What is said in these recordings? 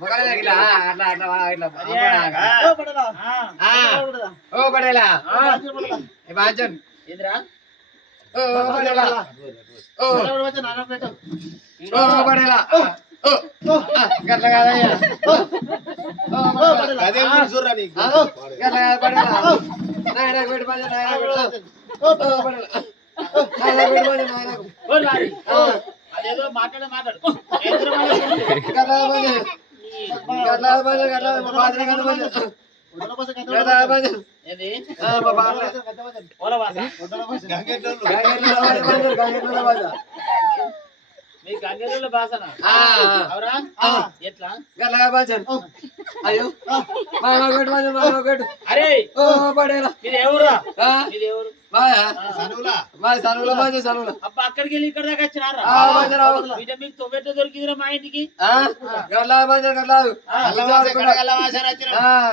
ఇట్లా అట్లా అట్లా ఇట్లా ఓ పడేలా బాజన్ ఏంద్రా ఓ పడేలా ఓ పడేలా గట్ల కాదయ్యా అదే చూడరా నీకు గట్ల కాదు పడేలా నాయనకు పెట్టి బాజన్ నాయనకు పెట్టి ఓ పడేలా నాయనకు పెట్టి బాజన్ నాయనకు అదేదో మాట్లాడు గట్ల బాజన్ గట్ల బాజన్ గట్ల బాజన్ గట్ల బాజన్ గట్ల బాజన్ ఏంది మా బాబు ఓల వాస గంగెట్ల బాజన్ మీ గంగేరుల భాషనా అవురా ఎట్లా గట్ల బాజన్ అయ్యో మా కొట్టు బాజన్ మా కొట్టు అరే ఓ పడేలా ఇది ఎవరురా ఇది ఎవరు మా సనుల బాజన్ సనుల అబ్బా అక్కడికి వెళ్ళి ఇక్కడ దాకా వచ్చినారా బిడ్డ మీకు తొమ్మిది దొరికిందిరా మా ఇంటికి గట్ల బాజన్ గట్ల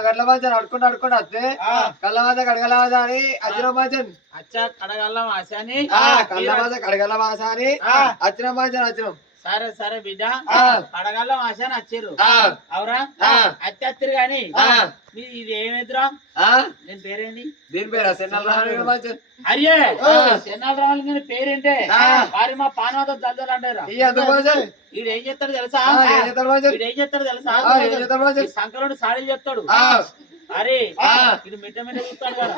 గట్ల బాజన్ అడుకుంటా వస్తే కళ్ళ బాజ కడగల బాజ అని అచ్చిన బాజన్ అచ్చా కడగల్ల వాస అని కళ్ళ బాజ కడగల బాజ అని అచ్చిన బాజన్ అచ్చినాం సరే సరే బిడ్డ కడగల్ల వాస అని వచ్చారు అవురా అత్తిరు గాని ఇది ఏమైతురా నేను పేరేంది దీని పేరు సెన్నల్ బాజన్ అయ్యే చెన్నాలు రావాలి కానీ పేరేంటే వారి మా పానవత జల్దలు అంటారా వీడు ఏం చేస్తాడు తెలుసా వీడు ఏం చేస్తాడు తెలుసా సంకలుడు సాడీలు చెప్తాడు అరే వీడు మిట్ట మిట్ట చూస్తాడు కదా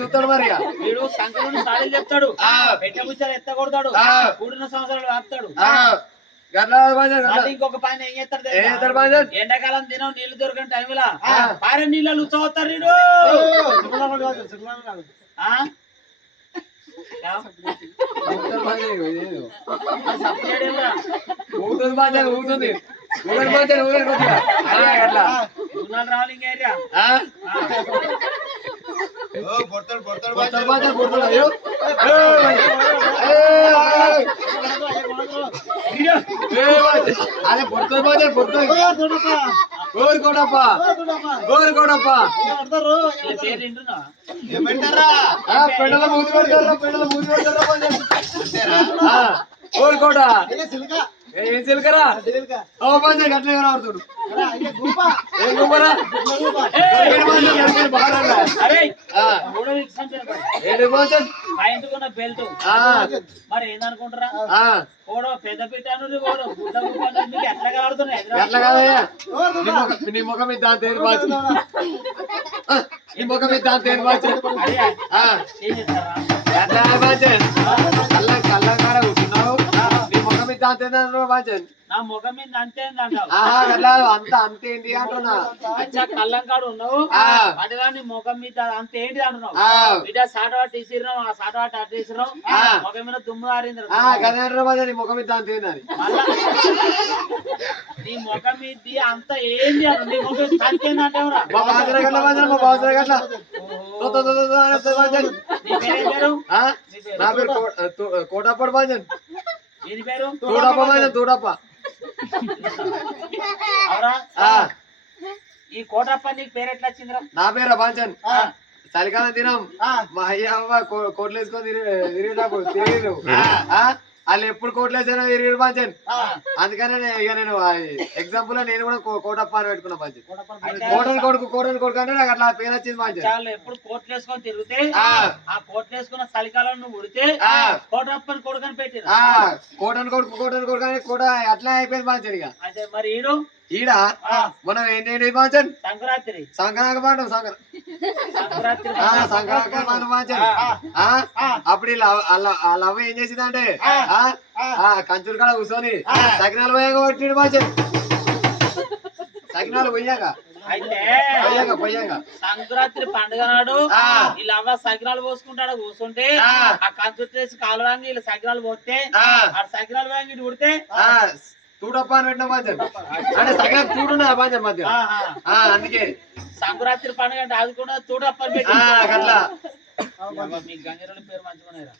చూస్తాడు మరి వీడు సంకలుడు సాడీలు చెప్తాడు పెట్ట బుచ్చాలు ఎత్తకూడతాడు కూడిన సంవత్సరాలు ఆపుతాడు ఇంకొక పైన ఏం చేస్తాడు ఎండాకాలం దినం నీళ్లు దొరకని టైంలో పారే నీళ్ళు ఉత్సవస్తారు వీడు ఊగుతుంది రావాలి ఇంకేరియా అదే పొడుతుంది బాజన్ పొడుతుంది కోరుకోడప్ప కోరుకోడప్ప పెడల మూతి పెడతారా పెడల మూతి పెడతారా కోరుకోట ఏం చిలకరా ఓ బాజన్ గట్లే కనబడుతుడు ఏం గుమ్మరా ఇంటికున్న బెల్ట్ మరి ఏందనుకుంటారా ఓడో పెద్ద పెట్టాను మీకు ఎట్లా కనబడుతున్నాయి ఎట్లా కాదయ్యా నీ ముఖం మీద దాని తేరు బాచు నీ ముఖం మీద దాని తేరు బాచు ఎట్లా బాచన్ కళ్ళం కళ్ళం కాడ కూర్చున్నావు నీ ముఖం మీద దాని తేరు బాచన్ నా ముఖం మీద అంతే అంటావు అంత అంతేంటి అంటున్నా అచ్చా కళ్ళం కాడు ఉన్నావు అటుగా నీ ముఖం మీద అంతేంటి అంటున్నావు బిడ్డ సాటవాట తీసిరావు ఆ సాటవాట అటు తీసిరావు ముఖం మీద దుమ్ము ఆరింది నీ ముఖం మీద అంతేందని నీ ముఖం మీద అంత ఏంది అను నీ ముఖం అంతేంది అంటావురా మా బాజన గట్ల బాజన మా బాజన గట్ల నీ పేరు నా పేరు కోటప్పడు బాజన్ దీని పేరు తోడప్ప బాజన్ తోడప్ప అవురా ఈ కోటప్ప నీకు పేరు ఎట్లా వచ్చిందిరా నా పేరు బాజన్ చలికాలం దినం మా అయ్యవ్వ కోట్లు వేసుకొని తిరిగి వాళ్ళు ఎప్పుడు కోట్లు వేసారో తిరిగి బాజన్ అందుకనే ఇక నేను ఎగ్జాంపుల్ నేను కూడా కోటప్ప అని పెట్టుకున్నా బాజన్ కోటని కొడుకు అంటే నాకు అట్లా పేరు వచ్చింది బాజన్ ఎప్పుడు కోట్లు వేసుకొని తిరిగితే ఆ కోట్లు వేసుకున్న చలికాలం నువ్వు ఉడితే కోటప్పని కొడుకని పెట్టిరు కోటని కొడుకు అని కూడా అట్లా అయిపోయింది బాజన్ ఇక అదే మరి ఈడ మనం ఏంటి బాజన్ సంక్రాంతి సంక్రాంతి పాఠం సంక్రాంతి బాజన్ అప్పుడు వాళ్ళ అవ్వ ఏం చేసిందంటే కంచుల కాడ కూర్చొని సకినాలు పోయాక కొట్టిడు బాజన్ సకినాలు పోయాక అయితే పోయాక సంక్రాంతి పండుగ నాడు వీళ్ళు అవ్వ సకినాలు పోసుకుంటాడు కూర్చుంటే ఆ కంచు వేసి కాలు వాంగి వీళ్ళు సకినాలు పోతే ఆ సకినాలు వాంగి ఉడితే తూడప్ప అని పెట్టిన బాజన్ అంటే సకినాలు తూడున్నా బాజన్ మధ్య అందుకే సంక్రాంతి పండుగ అంటే అది కూడా తూడప్ప అని పెట్టి అట్లా మీ గంగరెడ్డి పేరు మంచిగా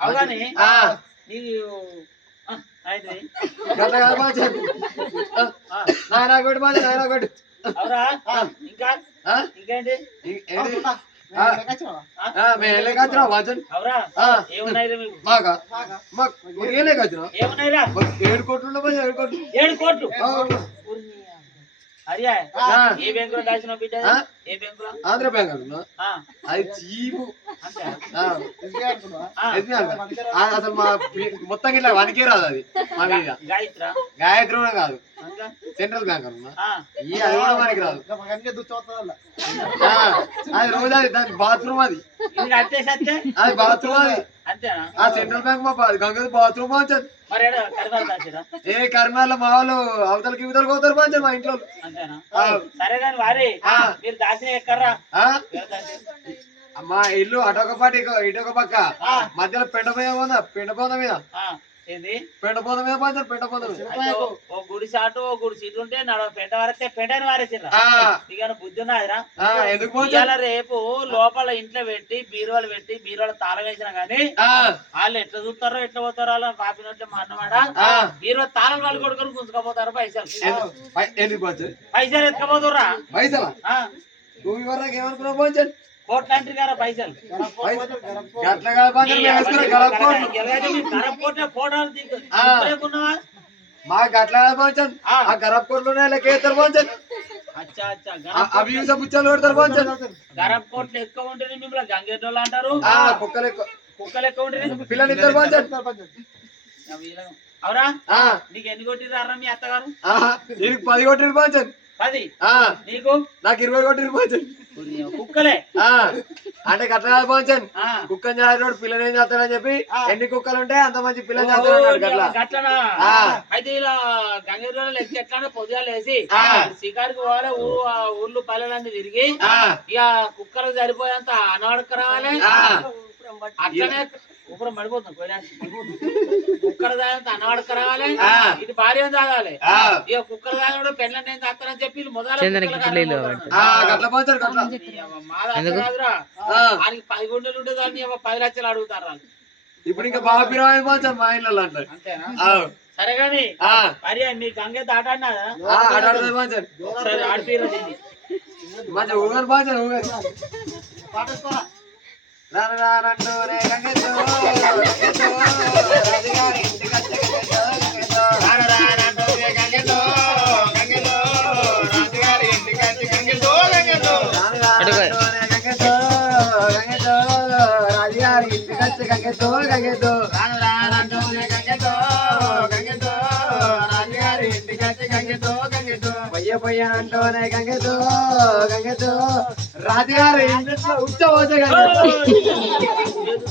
అవుగాని అవురా ఇంకా ఇంకేంటి అవురా ఏమున్నాయి మీకు 7 కోట్లు 7 కోట్లు 7 కోట్లు అయ్యా ఆ. ఏ బ్యాంకులో దాచిన బిడ్డ ఆ? ఏ బ్యాంకులో ఆంధ్ర బ్యాంక్ అనుకున్నా ఆ, అది చీపు అంతే ఆ, ఆ, SBI అనుకున్నా. అసలు మా మొత్తం ఇట్లా వనికే రాదు అది మా మీద గాయత్ర గాయత్రి కూడా కాదు ఇంకా సెంట్రల్ బ్యాంక్ అనుకున్నా ఆ, ఈ అది కూడా మనకి రాదు ఆ, అది రోజు అది దాని బాత్రూమ్ అది ఇది కట్టేసి వస్తే అది బాత్రూమ్ అది అంతేనా ఆ సెంట్రల్ బ్యాంక్ మా గంగది బాత్రూమ్ పంచదు మరి ఏడ కరిపాలు దాచిరా ఏ కర్మాల మా వాళ్ళు అవతలకి ఇవతలకి పోతారు పంచదు మా ఇంట్లో అంతేనా ఆ. సరే కానీ వారి ఆ. మీరు దాచిన ఎక్కర్రా ఆ? మా ఇల్లు అటొక పాటి ఇటొక పక్క మధ్యలో పెండ పోద మీద ఏంది పెండ పోద మీద పంచారు పెండ పోద మీద అంటే ఓ గుడి సాటు ఓ గుడి సీటు ఉంటే నడవ పెంట వరకే పెంటని వారేసిర్రా ఆ, ఇక బుద్ధి ఉన్నదిరా ఆ, ఎందుకు పంచారు ఇవాళ రేపు లోపల ఇంట్లో పెట్టి బీరువాలు పెట్టి బీరువాలు తాళం వేసినా గానీ ఆ, వాళ్ళు ఎట్లా చూస్తారో ఎట్లా పోతారో అలా పాపినట్లే మా అన్నమాట ఆ. బీరువా తాళం వాళ్ళు కొడుకొని గుంజుకపోతారు పైసలు ఎందుకు పంచారు పైసలు ఎత్తుకపోతుర్రా పైసలా ఆ, నువ్వు ఇవరకు ఏమనుకున్నావు పంచారు కోట్లాంటి గారా పైసలు అట్లా కాదు పంచారు మేము వేసుకున్నాం గడపకోట్లు ఫోటోలు దిగు ఆ. ఉన్నావా మాకు అట్లా కాదు పంచారు ఆ గరపకోట్లు లెక్కేస్తారు పంచారు అచ్చా అచ్చా అవి యూస పుచ్చాలు పెడతారు పంచారు గరబ్ కోట్లు ఎక్కువ ఉంటుంది మిమ్మల్ని గంగేటోళ్ళు అంటారు కుక్కలు ఎక్కువ కుక్కలు ఎక్కువ ఉంటుంది పిల్లలు ఇద్దరు పంచారు అవురా ఆ, నీకు ఎన్ని కొట్టిర్రా మీ అత్తగారు ఆహా, దీనికి 10 కొట్టిరు పంచారు 10 ఆ, నీకు నాకు 20 కొట్టిరు పంచారు కుక్కలే ఆ, అంటే గట్ల కాదు పంచాను ఆ. కుక్కని చేస్తాడు పిల్లని ఏం చేస్తాడని చెప్పి ఎన్ని కుక్కలు ఉంటాయి అంత మంచి పిల్లని చేస్తాడు గట్ల గట్లనా ఆ. అయితే ఇలా గంగేరులో లెక్క ఎట్లా పొద్దుగాలు వేసి ఆ. షికారుకి పోవాలి ఊళ్ళు పల్లెలన్నీ తిరిగి ఆ, ఇక కుక్కలకు సరిపోయేంత అనవాడక రావాలి ఆ. అట్లనే కుక్కరం పడిపోతుంది కుక్కర దాని అనవాడక రావాలి ఆ. ఇది భార్య తాగాలి ఆ. ఇక కుక్కర దాని పెళ్ళని నేను తాస్తానని చెప్పి మొదలు ఆ, గట్ల పంచారు గట్ల మా దగ్గర రాదురా ఆ. ఆయనకి 10 గుండెలు ఉంటే దాన్ని 10 లక్షలు అడుగుతారు వాళ్ళు. ఇప్పుడు ఇంకా బాగా పిరవాయి పంచారు మా ఇళ్ళలో అంటారు అంతేనా ఆ, సరే గాని ఆ, భార్య మీ గంగే దాటాడినాదా ఆ, ఆడాడుతుంది పంచారు ఒకసారి ఆడిపోయిన దీన్ని మంచి ఊగరు పంచారు ఊగరు రానంటూనే గంగెతో, గంగెతో, రాజుగారి ఇంటికొచ్చే గంగెతో, గంగెతో. రానంటూనే గంగెతో, గంగెతో, రాజుగారి ఇంటికొచ్చే గంగెతో, గంగెతో. రానంటూనే గంగెతో, గంగెతో, రాజుగారి ఇంటికొచ్చే గంగెతో, గంగెతో. రానంటూనే గంగెతో, గంగెతో, రాజుగారి ఇంటికొచ్చే గంగెతో, గంగెతో. పొయ్య అంటూనే గంగెతో, గంగెతో, రాజుగారి ఇంట్లో ఉచ్చబోసే గంగెతో.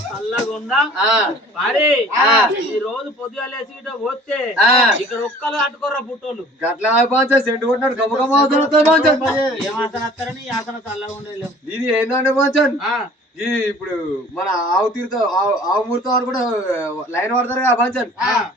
చల్లగుండా ఆ, భారీ ఆ. ఈ రోజు పొద్దుగా లేచి ఇటు పోతే ఆ. ఇక్కడ ఒక్కలు కట్టుకోర్రా పుట్టోళ్ళు గట్ల పంచే సెంటు కొట్టినాడు గమగమ పంచన్ ఏం ఆసన వస్తారని ఈ ఆసన చల్లగా ఉండేది ఇది ఏంటంటే పంచన్ ఈ ఇప్పుడు మన ఆవు తీరుతో ఆవు మూర్తం అని కూడా లైన్ పడతారు కదా పంచన్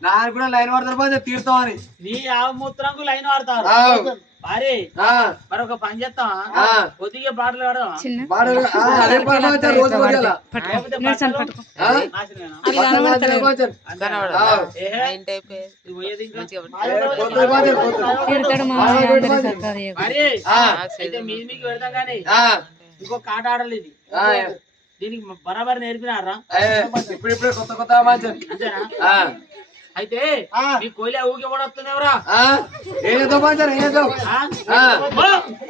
నాకు కూడా లైన్ పడతారు పంచన్ తీరుతాం అని నీ ఆవు మూత్రంకు లైన్ వాడతారు ఆవు. భారీ ఆ, మరి ఒక పని చేస్తాం ఆ. కొద్దిగా బాటలు వాడదాం వాడు అదే పని పంచన్ రోజు పొద్దుగాల. లేకపోతే బట్టలు ఆ? నాశనమేనా? బట్టలు నాశనం పంచన్. అంతేనా? ఆవు. ఏహే? ఇది పోయేది ఇంకా? పోతుంది పంచన్, పోతుంది. భారీ ఆ. అయితే మీకు పెడతాం కానీ ఆ, ఇంకో కాట ఆడాలి ఇది ఆ, దీనికి బరాబర్ నేర్పినారా ఇప్పుడిప్పుడే కొత్త కొత్త పంచన్. అంతేనా ఆ, అయితే మీ కోయిల ఊకి కూడా వస్తుంది ఎవరా ఆ, ఏం చేద్దాం పంచన్ ఏం చేద్దాం ఆ.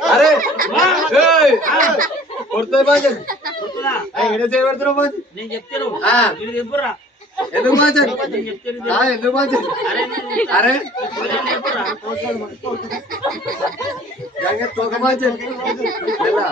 అరే ఏయ్! కొడుతుంది పంచన్. ఏడ చేయబెడుతున్నావు పంచన్? నేను చెప్తాను ఆ. ఇది చెప్పురా ఎందుకు పంచన్? నేను చెప్తాను ఆ, ఎందుకు పంచన్? అరే నేను అరే కోయిల చెప్పురా గంగ తోక పంచన్. ఎలా?